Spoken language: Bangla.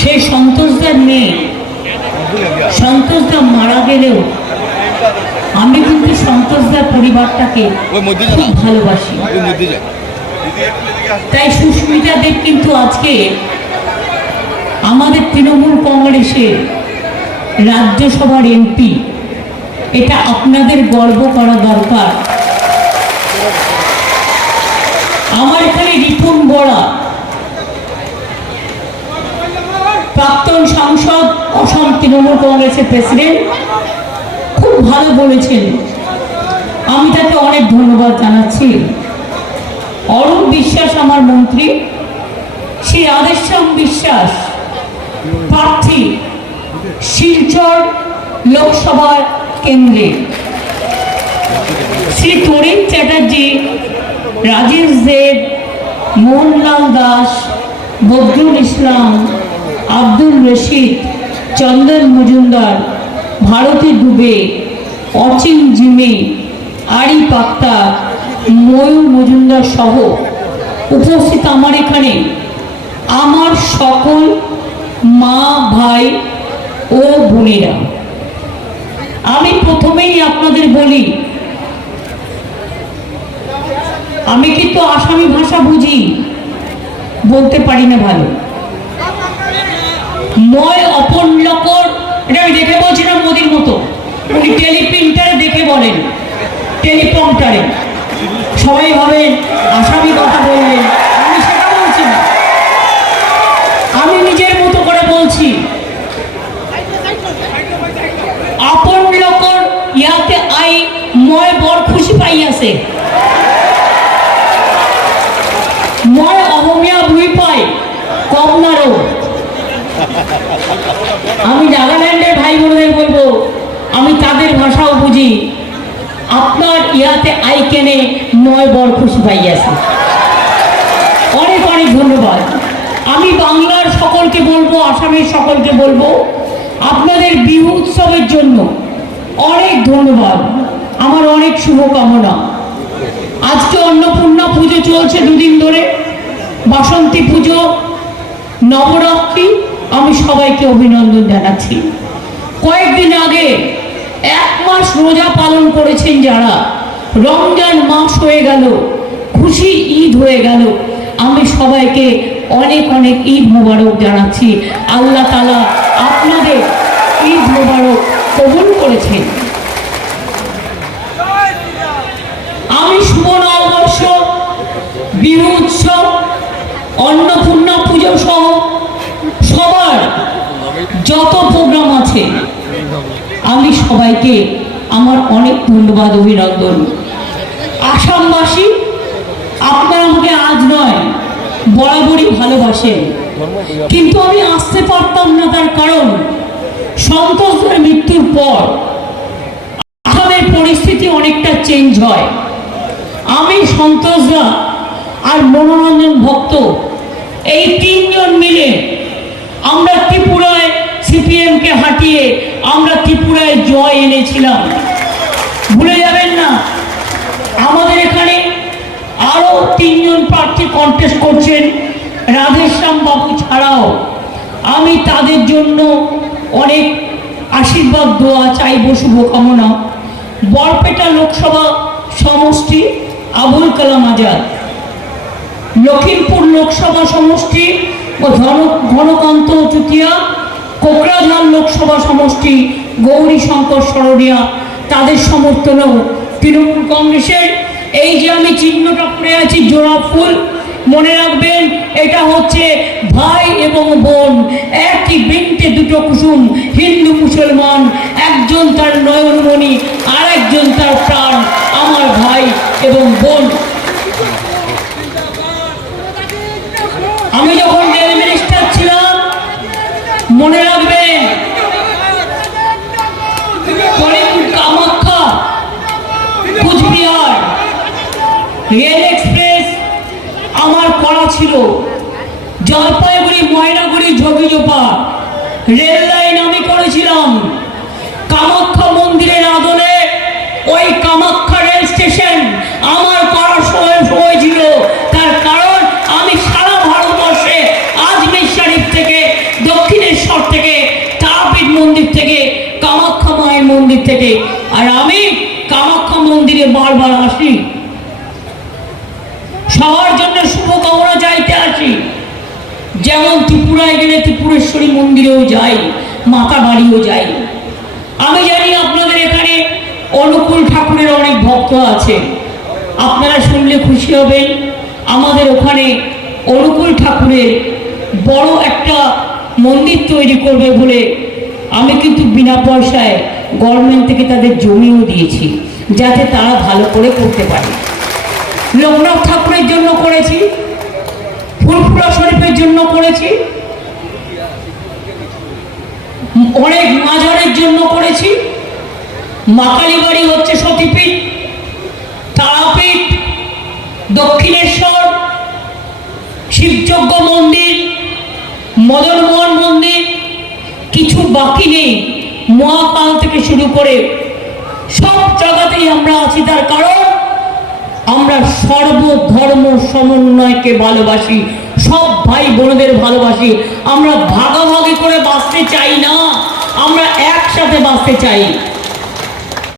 সেই সন্তোষদার মেয়ে। সন্তোষদা মারা গেলেও আমি কিন্তু সন্তোষদার পরিবারটাকে খুব ভালোবাসি। তাই সুস্মিতা দেব কিন্তু আজকে আমাদের তৃণমূল কংগ্রেসের রাজ্যসভার এমপি। এটা আপনাদের গর্ব করা দরকার। আমার এখানে রিপুন বড়া প্রাক্তন সাংসদ অসম তৃণমূল কংগ্রেসের প্রেসিডেন্ট খুব ভালো বলেছেন। আমি তাকে অনেক ধন্যবাদ জানাচ্ছি। অরূপ বিশ্বাস আমার মন্ত্রী, শ্রী আদেশ্যাম বিশ্বাস প্রার্থী শিলচর লোকসভার কেন্দ্রে। শ্রী তরিন চ্যাটার্জি, রাজেশ দেব, মোহনলাল দাস, বদরুল ইসলাম আব্দুল রশিদ, চন্দন মজুমদার, ভারতী দুবে অচিন জিমে, আরি পাক্তা, ময়ূর মজুমদার সহ উপস্থিত আমার এখানে আমার সকল মা, ভাই ও বোনেরা। আমি প্রথমেই আপনাদের বলি, আমি কিন্তু আসামি ভাষা বুঝি, বলতে পারি না ভালো। ময় অপন লকর এটা আমি দেখে বলছি না মোদির মতো। উনি টেলিপ্রিন্টারে দেখে বলেন, টেলিপ্রম্পটারে। সবাই ভাবেন আসামি কথা বললেন। আমি সেটা বলছি না। আমি নিজের মতো করে বলছি। আপন লোকর ইয়াতে আই, মই বড় খুশি পাই আছে মই অহমিয়া ভুই পাই কম নারো আমি নাগাল্যান্ডের ভাই বোনদের বলব, আমি তাদের ভাষাও বুঝি। আপনার ইয়াতে আই কেনে নয় বড় খুশি পাইয়াছে। অনেক অনেক ধন্যবাদ। আমি বাংলার সকলকে বলব, আসামের সকলকে বলব, আপনাদের বিহু উৎসবের জন্য অনেক ধন্যবাদ। আমার অনেক শুভকামনা। আজকে অন্নপূর্ণা পুজো চলছে দুদিন ধরে। বাসন্তী পুজো, নবরাত্রি আমি সবাইকে অভিনন্দন জানাচ্ছি। কয়েকদিন আগে, এক মাস রোজা পালন করেছেন যারা, রমজান মাস হয়ে গেল, খুশি ঈদ হয়ে গেল। আমি সবাইকে অনেক অনেক ঈদ মোবারক জানাচ্ছি। আল্লাহ তালা আপনাদের ঈদ মোবারক কবুল করেছেন। আমি শুভ নববর্ষ বিহু উৎসব অন্নপূর্ণা পুজো সহ সবার যত প্রোগ্রাম আছে, আমি সবাইকে আমার অনেক ধন্যবাদ, অভিনন্দন। আসামবাসী, আপনারা আমাকে আজ নয়, বরাবরই ভালোবাসেন। কিন্তু আমি আসতে পারতাম না তার কারণ, সন্তোষের মৃত্যুর পর আসামের পরিস্থিতি অনেকটা চেঞ্জ হয়। আমি সন্তোষরা আর মনোরঞ্জন ভক্ত, এই তিনজন মিলে আমরা সিপিএমকে হাঁটিয়ে আমরা ত্রিপুরায় জয় এনেছিলাম। ভুলে যাবেন না, আমাদের এখানে আরও তিনজন প্রার্থী কন্টেস্ট করছেন রাধেশ্যাম বাবু ছাড়াও। আমি তাদের জন্য অনেক আশীর্বাদ, দোয়া চাইব শুভকামনা। বরপেটা লোকসভা সমষ্টি আবুল কালাম আজাদ। লখিমপুর লোকসভা সমষ্টি ও ঘন ঘনকান্ত চুতিয়া কোকরাঝাড় লোকসভা সমষ্টি, গৌরী শঙ্কর সরণিয়া, তাদের সমর্থনেও তৃণমূল কংগ্রেসের এই যে আমি চিহ্নটা পড়ে আছি, জোড়া ফুল, মনে রাখবেন, এটা হচ্ছে ভাই এবং বোন। একই বৃন্তে দুটো কুসুম, হিন্দু, মুসলমান, একজন তার নয়নমণি আর একজন তার প্রাণ, আমার ভাই এবং বোন। রেল আমি করেছিলাম। কামাখ্যা মন্দিরের আদলে ওই কামাখ্যা রেল স্টেশন আমার করা হয়েছিল। তার কারণ আমি সারা ভারতবর্ষে আজমির শরীফ থেকে, দক্ষিণেশ্বর থেকে, তারাপীঠ মন্দির থেকে, কামাখ্যা মায়ের মন্দির থেকে। আর আমি কামাখ্যা মন্দিরে বারবার আসি। সবার জন্য শুভকামনা চাইতে আসি। যেমন ত্রিপুরায় গেলে ত্রিপুরেশ্বরী মন্দিরেও যাই, মাতা বাড়িও যাই। আমি জানি আপনাদের এখানে অনুকূল ঠাকুরের অনেক ভক্ত আছে আপনারা শুনলে খুশি হবেন। আমাদের ওখানে অনুকূল ঠাকুরের বড় একটা মন্দির তৈরি করবে বলে আমি কিন্তু বিনা পয়সায় গভর্নমেন্ট থেকে তাদের জমিও দিয়েছি, যাতে তারা ভালো করে করতে পারে। লোকনাথ ঠাকুরের জন্য করেছি। শরীফের জন্য করেছি। অনেক মাজারের জন্য করেছি। মাকালী বাড়ি হচ্ছে সতীপীঠ, তারাপীঠ, দক্ষিণেশ্বর, শিবযজ্ঞ মন্দির, মদনমোহন মন্দির, কিছু বাকি নেই। মহাকাল থেকে শুরু করে সব জায়গাতেই আমরা আছি। তার কারণ আমরা সর্বধর্ম সমন্বয়কে ভালোবাসি। সব ভাই বোনদের ভালোবাসি। আমরা ভাগাভাগি করে বাঁচতে চাই না। আমরা একসাথে বাঁচতে চাই।